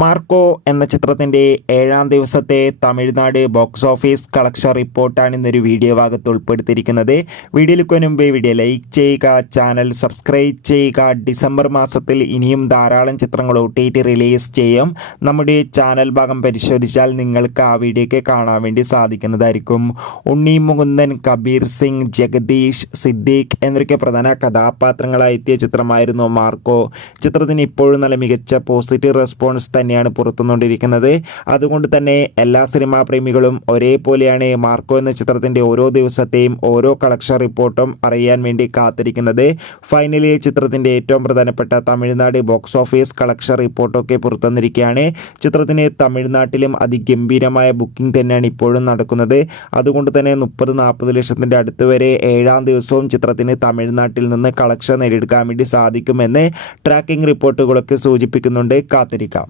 Marco എന്ന ചിത്രത്തിൻ്റെ 7ാം ദിവസത്തെ തമിഴ്നാട് ബോക്സ് ഓഫീസ് കളക്ഷൻ റിപ്പോർട്ടാണ് ഇന്നൊരു വീഡിയോ ഭാഗത്ത് ഉൾപ്പെടുത്തിയിരിക്കുന്നത്. വീഡിയോയിലേക്ക് മുൻപ് വീഡിയോ ലൈക്ക് ചെയ്യുക, ചാനൽ സബ്സ്ക്രൈബ് ചെയ്യുക. ഡിസംബർ മാസത്തിൽ ഇനിയും ധാരാളം ചിത്രങ്ങൾ OTT റിലീസ് ചെയ്യും. നമ്മുടെ ചാനൽ ഭാഗം പരിശോധിച്ചാൽ നിങ്ങൾക്ക് ആ വീഡിയോയ്ക്ക് കാണാൻ വേണ്ടി സാധിക്കുന്നതായിരിക്കും. ഉണ്ണി മുകുന്ദൻ, കബീർ സിംഗ്, ജഗദീഷ്, സിദ്ദീഖ് എന്നൊക്കെ പ്രധാന കഥാപാത്രങ്ങളായി എത്തിയ ചിത്രമായിരുന്നു മാർക്കോ. ചിത്രത്തിന് ഇപ്പോഴും നല്ല മികച്ച പോസിറ്റീവ് റെസ്പോൺസ് തന്നെയാണ് പുറത്തുകൊണ്ടിരിക്കുന്നത്. അതുകൊണ്ട് തന്നെ എല്ലാ സിനിമാ പ്രേമികളും ഒരേപോലെയാണ് മാർക്കോ എന്ന ചിത്രത്തിൻ്റെ ഓരോ ദിവസത്തെയും ഓരോ കളക്ഷൻ റിപ്പോർട്ടും അറിയാൻ വേണ്ടി കാത്തിരിക്കുന്നത്. ഫൈനലി ചിത്രത്തിൻ്റെ ഏറ്റവും പ്രധാനപ്പെട്ട തമിഴ്നാട് ബോക്സ് ഓഫീസ് കളക്ഷൻ റിപ്പോർട്ടൊക്കെ പുറത്തുവന്നിരിക്കുകയാണ്. ചിത്രത്തിന് തമിഴ്നാട്ടിലും അതിഗംഭീരമായ ബുക്കിംഗ് തന്നെയാണ് ഇപ്പോഴും നടക്കുന്നത്. അതുകൊണ്ട് തന്നെ 30-40 ലക്ഷത്തിൻ്റെ അടുത്ത് വരെ 7ാം ദിവസവും ചിത്രത്തിന് തമിഴ്നാട്ടിൽ നിന്ന് കളക്ഷൻ നേടിയെടുക്കാൻ വേണ്ടി സാധിക്കുമെന്ന് ട്രാക്കിംഗ് റിപ്പോർട്ടുകളൊക്കെ സൂചിപ്പിക്കുന്നുണ്ട്. കാത്തിരിക്കാം.